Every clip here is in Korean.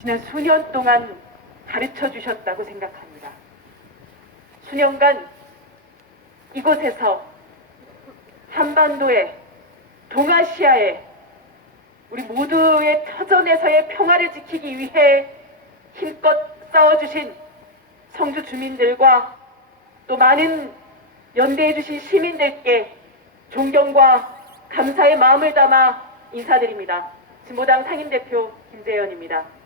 지난 수년 동안 가르쳐 주셨다고 생각합니다. 수년간 이곳에서 한반도에, 동아시아에 우리 모두의 터전에서의 평화를 지키기 위해 힘껏 싸워주신 성주 주민들과 또 많은 연대해주신 시민들께 존경과 감사의 마음을 담아 인사드립니다. 진보당 상임대표 김재현입니다.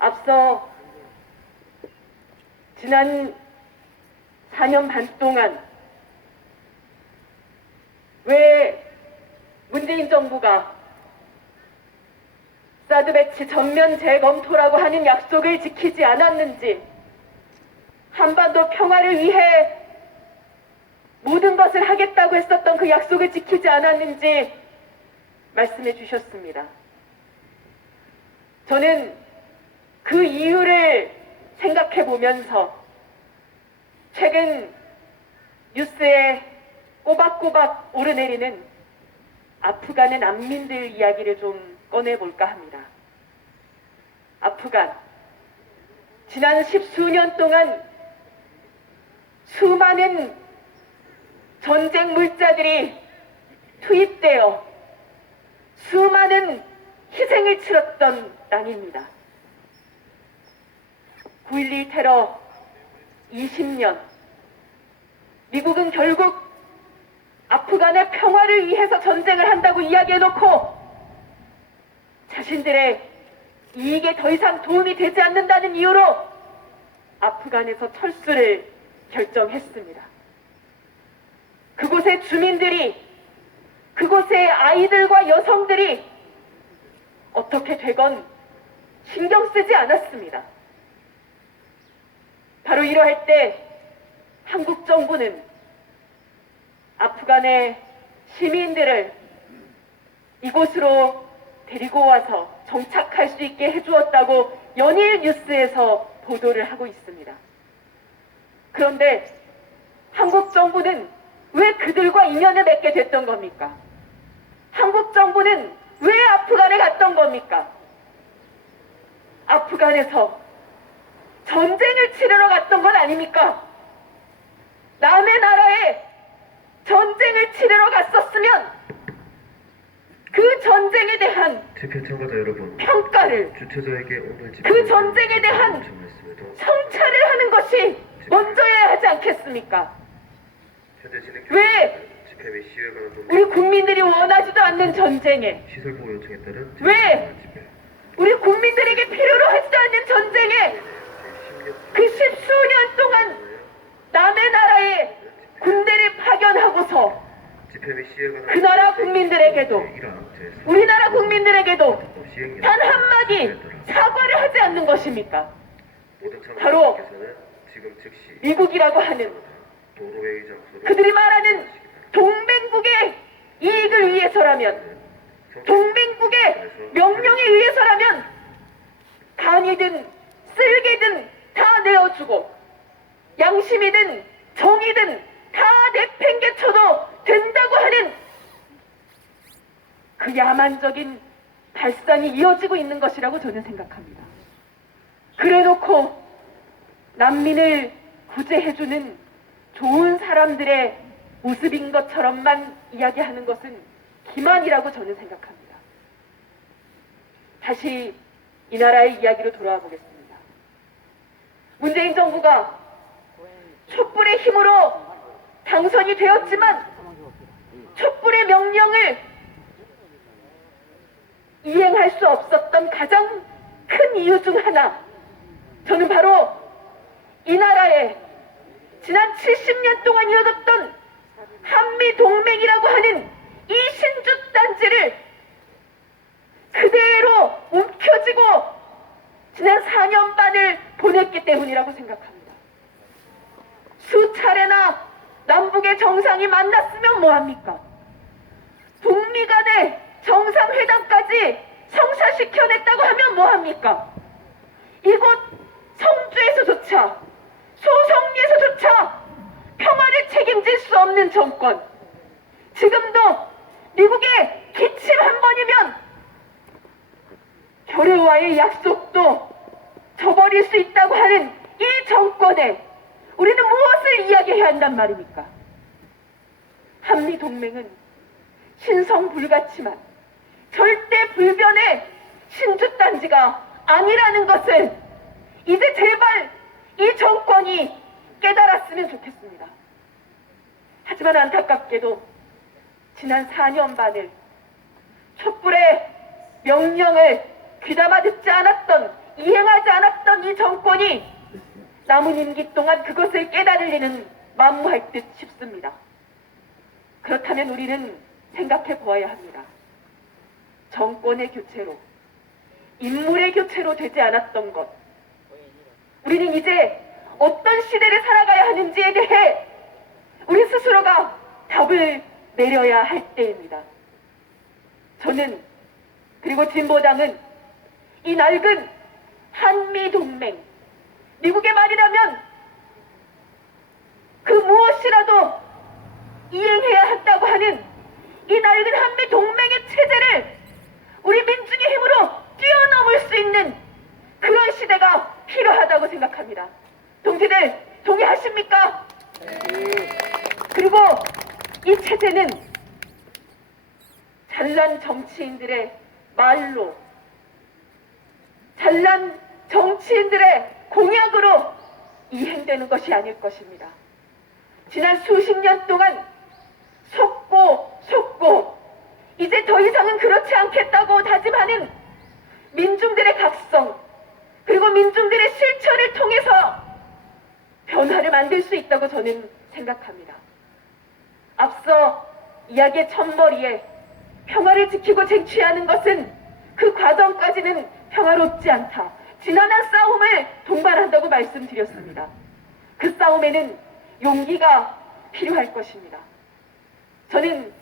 앞서 지난 4년 반 동안 왜 문재인 정부가 사드 배치 전면 재검토라고 하는 약속을 지키지 않았는지, 한반도 평화를 위해 모든 것을 하겠다고 했었던 그 약속을 지키지 않았는지 말씀해 주셨습니다. 저는 그 이유를 생각해 보면서 최근 뉴스에 꼬박꼬박 오르내리는 아프간의 난민들 이야기를 좀 꺼내볼까 합니다. 아프간, 지난 10수년 동안 수많은 전쟁 물자들이 투입되어 수많은 희생을 치렀던 땅입니다. 9.11 테러 20년, 미국은 결국 아프간의 평화를 위해서 전쟁을 한다고 이야기해놓고 자신들의 이익에 더 이상 도움이 되지 않는다는 이유로 아프간에서 철수를 결정했습니다. 그곳의 주민들이, 그곳의 아이들과 여성들이 어떻게 되건 신경 쓰지 않았습니다. 바로 이러할 때 한국 정부는 아프간의 시민들을 이곳으로 데리고 와서 정착할 수 있게 해주었다고 연일 뉴스에서 보도를 하고 있습니다. 그런데 한국 정부는 왜 그들과 인연을 맺게 됐던 겁니까? 한국 정부는 왜 아프간에 갔던 겁니까? 아프간에서 전쟁을 치르러 갔던 건 아닙니까? 남의 나라에 전쟁을 치르러 갔었으면 그 전쟁에 대한 집회 참가자 여러분, 평가를, 주최자에게 오늘 그 전쟁에 대한 성찰을 하는 것이 먼저여야 하지 않겠습니까? 현재 진행 왜 집회 및 시위에 관한 논의, 우리 국민들이 원하지도 않는 전쟁에, 시설 보호 요청에 따른 왜 집회, 우리 국민들에게 필요로 하지도 않는 전쟁에 그 10수년 동안 남의 나라에 군대를 파견하고서 집회 및 시위에 관한 그 나라 국민들에게도, 우리나라 국민들에게도 단 한마디 사과를 하지 않는 것입니까? 바로 지금 즉시 미국이라고 하는 도로회의 장소로 그들이 말하는 동맹국의 이익을 위해서라면, 동맹국의 명령에 의해서라면 간이든 쓸개든 다 내어주고 양심이든 정이든 다 내팽개쳐도 된다고 하는 그 야만적인 발상이 이어지고 있는 것이라고 저는 생각합니다. 그래놓고 난민을 구제해주는 좋은 사람들의 모습인 것처럼만 이야기하는 것은 기만이라고 저는 생각합니다. 다시 이 나라의 이야기로 돌아와 보겠습니다. 문재인 정부가 촛불의 힘으로 당선이 되었지만 촛불의 명령을 이행할 수 없었던 가장 큰 이유 중 하나, 저는 바로 이 나라에 지난 70년 동안 이어졌던 한미동맹이라고 하는 이 신주단지를 그대로 움켜쥐고 지난 4년 반을 보냈기 때문이라고 생각합니다. 수차례나 남북의 정상이 만났으면 뭐합니까? 북미 간의 정상회담까지 성사시켜냈다고 하면 뭐합니까? 이곳 성주에서조차, 소성리에서조차 평화를 책임질 수 없는 정권, 지금도 미국의 기침 한 번이면 결의와의 약속도 저버릴 수 있다고 하는 이 정권에 우리는 무엇을 이야기해야 한단 말입니까? 한미동맹은 신성불가치만 절대 불변의 신주단지가 아니라는 것을 이제 제발 이 정권이 깨달았으면 좋겠습니다. 하지만 안타깝게도 지난 4년 반을 촛불의 명령을 귀담아 듣지 않았던, 이행하지 않았던 이 정권이 남은 임기 동안 그것을 깨달을 일은 만무할 듯 싶습니다. 그렇다면 우리는 생각해 보아야 합니다. 정권의 교체로, 인물의 교체로 되지 않았던 것, 우리는 이제 어떤 시대를 살아가야 하는지에 대해 우리 스스로가 답을 내려야 할 때입니다. 저는, 그리고 진보당은 이 낡은 한미동맹, 미국의 말이라면 그 무엇이라도 이행해야 한다고 하는 이 낡은 한미동맹의 체제를 우리 민중의 힘으로 뛰어넘을 수 있는 그런 시대가 필요하다고 생각합니다. 동지들 동의하십니까? 그리고 이 체제는 잘난 정치인들의 말로, 잘난 정치인들의 공약으로 이행되는 것이 아닐 것입니다. 지난 수십 년 동안 속고 이제 더 이상은 그렇지 않겠다고 다짐하는 민중들의 각성, 그리고 민중들의 실천을 통해서 변화를 만들 수 있다고 저는 생각합니다. 앞서 이야기의 첫머리에 평화를 지키고 쟁취하는 것은 그 과정까지는 평화롭지 않다, 지난한 싸움을 동반한다고 말씀드렸습니다. 그 싸움에는 용기가 필요할 것입니다. 저는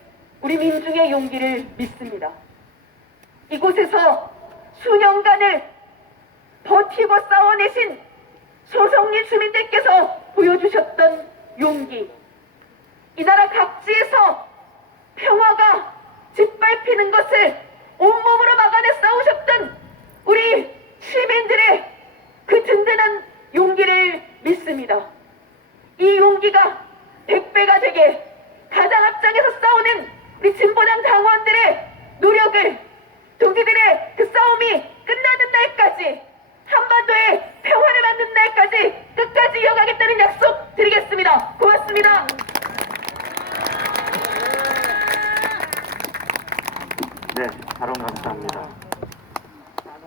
우리 민중의 용기를 믿습니다. 이곳에서 수년간을 버티고 싸워내신 소성리 주민들께서 보여주셨던 용기, 이 나라 각지에서 평화가 짓밟히는 것을 온몸으로 막아내 싸우셨던 우리 시민들의 그 든든한 용기를 믿습니다. 이 용기가 100배가 되게 가장 앞장에서 싸우는 우리 진보당 당원들의 노력을, 동지들의 그 싸움이 끝나는 날까지, 한반도의 평화를 만든 날까지 끝까지 이어가겠다는 약속 드리겠습니다. 고맙습니다. 네, 발언 감사합니다.